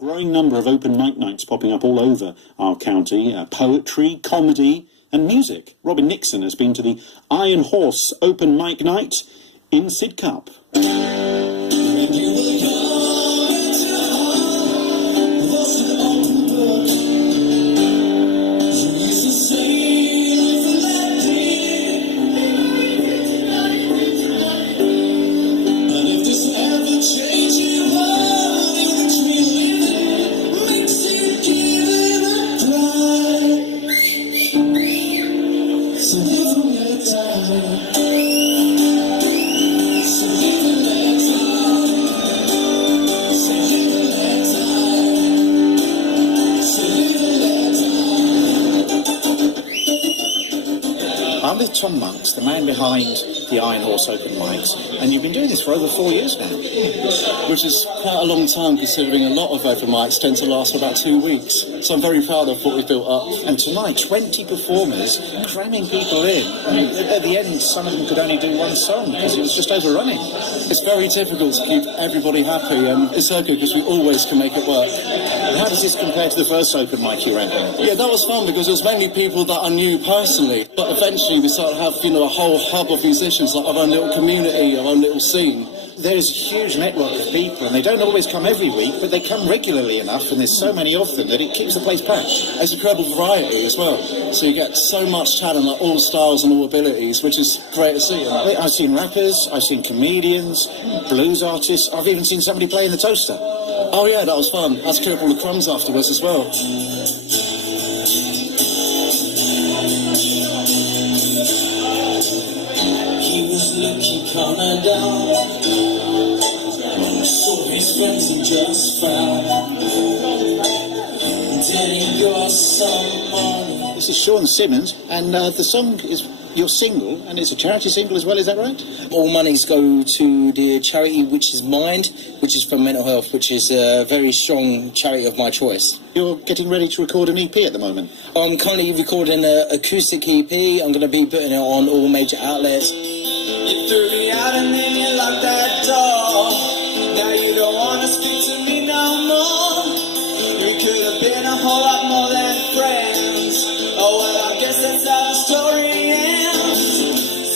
Growing number of open mic nights popping up all over our county. Poetry, comedy and music. Robin Nixon has been to the Iron Horse open mic night in Sidcup. I'm with Tom Monks, the man behind the Iron Horse Open Mics, and you've been doing this for over 4 years now. Which is quite a long time, considering a lot of open mics tend to last for about 2 weeks. So I'm very proud of what we've built up. And tonight, 20 performers cramming people in. I mean, at the end, some of them could only do one song because it was just overrunning. It's very difficult to keep everybody happy, and it's so good because we always can make it work. And how does this compare to the first open mic you ran? Yeah, that was fun because it was mainly people that I knew personally, but eventually we started to have, a whole hub of musicians, like our own little community, our own little scene. There's a huge network of people, and they don't always come every week, but they come regularly enough, and there's so many of them that it keeps the place packed. There's incredible variety as well, so you get so much talent, like all styles and all abilities, which is great to see. I've seen rappers, I've seen comedians, blues artists, I've even seen somebody playing the toaster. Oh yeah, that was fun. I had to clear up all the crumbs afterwards as well. He was looking kinda down, saw his friends and just frowned. Then he got some money. This is Sean Simmons, and the song is your single, and it's a charity single as well, is that right? All monies go to the charity which is Mind, which is for mental health, which is a very strong charity of my choice. You're getting ready to record an EP at the moment. I'm currently recording an acoustic EP. I'm going to be putting it on all major outlets. You threw me out and then you locked that door. Now you don't want to speak to me no more. We could have been a whole lot more than friends. Oh well, I guess that's how the story ends.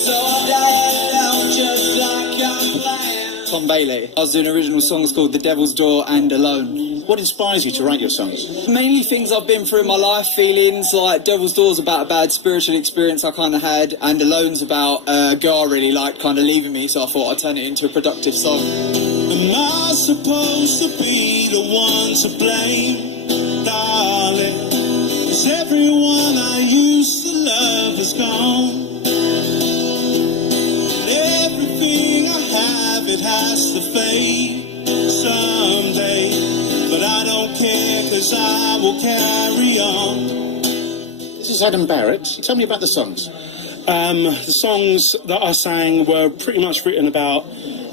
So I died out just like I planned. Tom Bailey. I was doing original songs called The Devil's Door and Alone. What inspires you to write your songs? Mainly things I've been through in my life, feelings like Devil's Door's about a bad spiritual experience I kind of had, and Alone's about a girl I really liked kind of leaving me, so I thought I'd turn it into a productive song. Am I supposed to be the one to blame, darling? 'Cause everyone I used to love is gone. And everything I have, it has to fade someday. But I don't care, 'cause I will carry on. This is Adam Barrett. Tell me about the songs. The songs that I sang were pretty much written about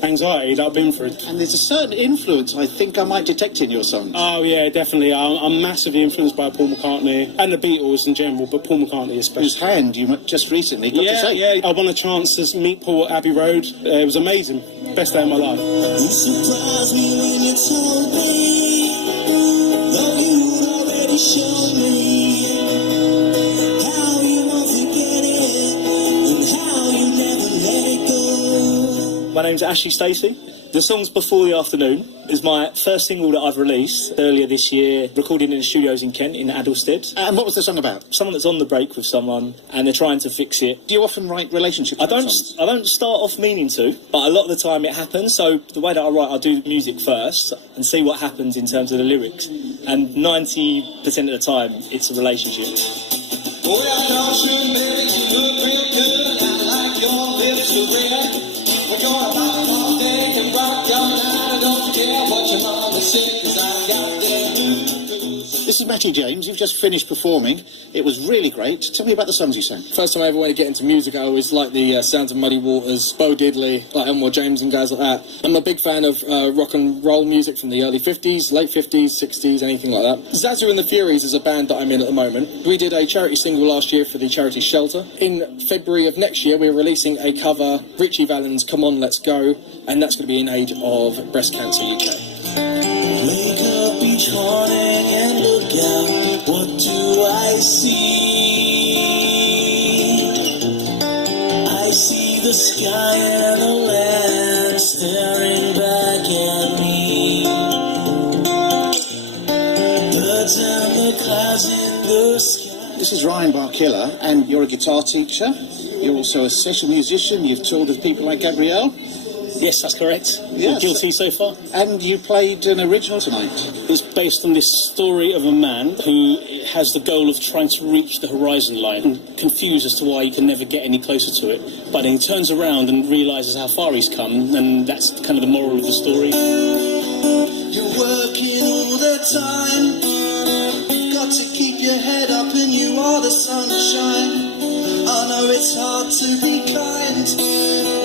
anxiety that I've been through. And there's a certain influence I think I might detect in your songs. Oh yeah, definitely. I'm massively influenced by Paul McCartney and the Beatles in general, but Paul McCartney especially. Whose hand you just recently got to shake. Yeah, I won a chance to meet Paul at Abbey Road. It was amazing. Best day of my life. You surprised me when you told me that you'd already shown me how you won't forget it and how you never let it go. My name's Ashley Stacey. The song's Before the Afternoon is my first single that I've released earlier this year, recorded in the studios in Kent, in Addlestead. And what was the song about? Someone that's on the break with someone and they're trying to fix it. Do you often write relationship songs? I don't start off meaning to, but a lot of the time it happens. So the way that I write, I do music first and see what happens in terms of the lyrics. And 90% of the time, it's a relationship. Boy, I thought you made you look real good. I like your lips are red. We're gonna rock all day and rock all night. I don't care what your mama said, 'cause I got that. This is Matty James. You've just finished performing. It was really great. Tell me about the songs you sang. First time I ever wanted to get into music, I always liked the sounds of Muddy Waters, Bo Diddley, like Elmore James and guys like that. I'm a big fan of rock and roll music from the early 50s, late 50s, 60s, anything like that. Zazu and the Furies is a band that I'm in at the moment. We did a charity single last year for the charity Shelter. In February of next year, we're releasing a cover, Richie Valens' Come On Let's Go, and that's going to be in aid of Breast Cancer UK. Wake up each each morning and look out, what do I see? I see the sky and the land staring back at me. Birds and the clouds in the sky. This is Ryan Barkilla, and you're a guitar teacher. You're also a session musician. You've toured with people like Gabrielle. Yes, that's correct. Yes. Guilty so far. And you played an original tonight. It's based on this story of a man who has the goal of trying to reach the horizon line, confused as to why he can never get any closer to it. But then he turns around and realises how far he's come, and that's kind of the moral of the story. You're working all the time. Got to keep your head up, and you are the sunshine. I know it's hard to be kind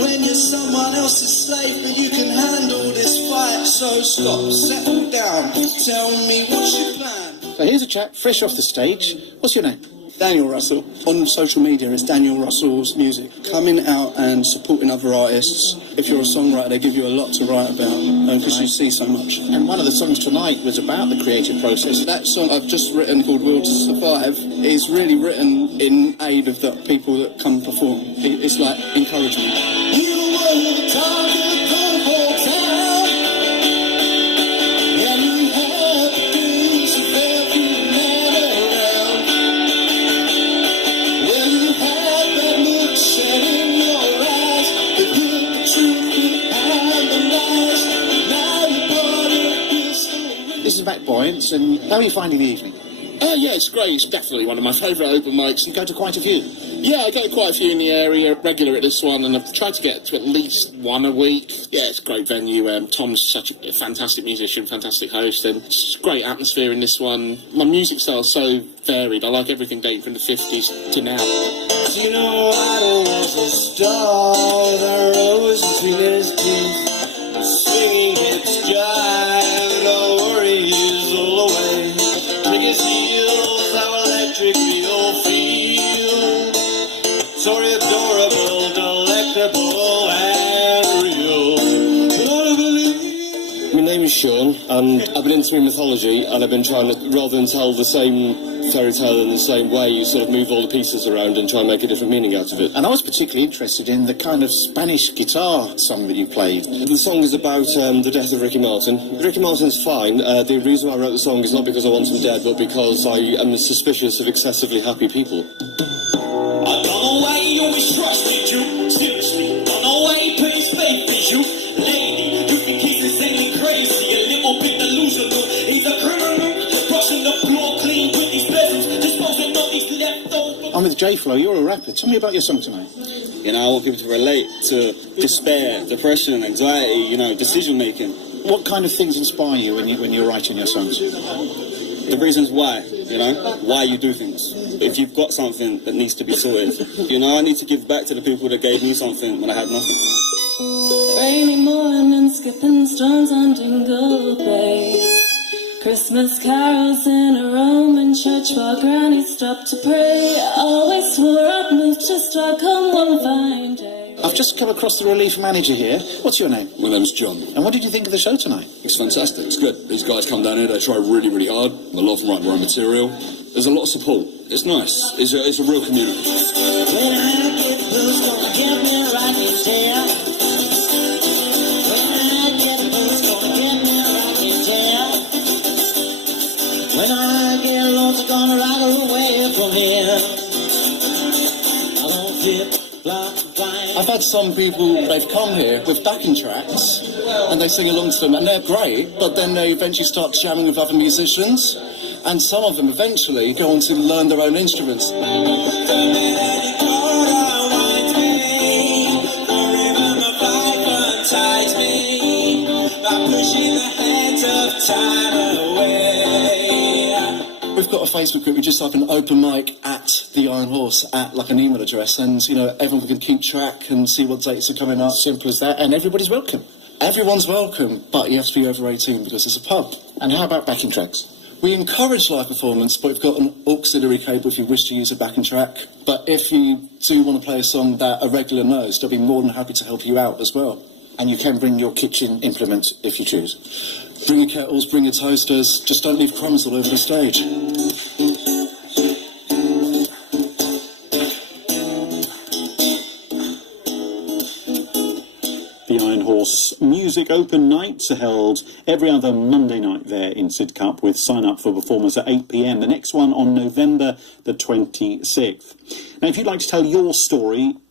when you're someone else's slave, but you can handle this fight. So stop, settle down, tell me what's your plan. So here's a chap fresh off the stage. What's your name? Daniel Russell. On social media, it's Daniel Russell's music. Coming out and supporting other artists. If you're a songwriter, they give you a lot to write about because you see so much. And one of the songs tonight was about the creative process. That song I've just written called Will to Survive is really written in aid of the people that come perform. It's like encouragement. You were talking comfort town, and you had dreams of every man around. Well, you had that look set in your eyes, that hid the truth behind the lies. Now you brought it this way. This is Matt Boyance, and how are you finding the evening? Yeah, it's great. It's definitely one of my favourite open mics. You go to quite a few. Yeah, I go quite a few in the area, regular at this one, and I've tried to get to at least one a week. Yeah, it's a great venue. Tom's such a fantastic musician, fantastic host, and it's a great atmosphere in this one. My music style's so varied. I like everything dating from the 50s to now. You know, I was a star, the rose between his teeth, swinging hips jive, no worries all away. Take his heels, how electric the old feel. So adorable, delectable, and real. But I believe. My name is Sean, and I've been into mythology, and I've been trying to, rather than tell the same fairy tale in the same way, you sort of move all the pieces around and try and make a different meaning out of it. And I was particularly interested in the kind of Spanish guitar song that you played. The song is about the death of Ricky Martin. Ricky Martin's fine. The reason why I wrote the song is not because I want him dead, but because I am suspicious of excessively happy people. I don't know why he always trusted you. Seriously, don't know why he put his faith in you. Lady, you think he's insanely crazy, a little bit delusional. He's a criminal, brushing the floor clean with these peasants, disposing of these leftovers. I'm with J-Flo, you're a rapper. Tell me about your song tonight. You know, I want people to relate to despair, depression, anxiety, you know, decision making. What kind of things inspire you when you're writing your songs? The reasons why, you know, why you do things. If you've got something that needs to be sorted, you know, I need to give back to the people that gave me something when I had nothing. Rainy morning, skipping stones on Dingle Bay. Christmas carols in a Roman church while Granny stopped to pray. Always swore I'd move to Stockholm one fine day. I've just come across the relief manager here. What's your name? My name's John. And what did you think of the show tonight? It's fantastic. It's good. These guys come down here. They try really, really hard. A lot of them write their own material. There's a lot of support. It's nice. It's a real community. When I get blues, gonna get me rocking tail. When I get blues, gonna get me rocking tail. When I get lost, I'm gonna rock away from here. I don't flip, flop, blind. I've had some people, they've come here with backing tracks and they sing along to them and they're great, but then they eventually start jamming with other musicians and some of them eventually go on to learn their own instruments. We've got a Facebook group. We just type an open mic at the Iron Horse at like an email address, and you know everyone can keep track and see what dates are coming up. Simple as that, and everybody's welcome. Everyone's welcome, but you have to be over 18 because it's a pub. And how about backing tracks? We encourage live performance, but we've got an auxiliary cable if you wish to use a backing track. But if you do want to play a song that a regular knows, they'll be more than happy to help you out as well. And you can bring your kitchen implements if you choose. Bring your kettles, bring your toasters, just don't leave crumbs all over the stage. The Iron Horse Music Open Nights are held every other Monday night there in Sidcup, with sign-up for performers at 8 p.m. The next one on November the 26th. Now, if you'd like to tell your story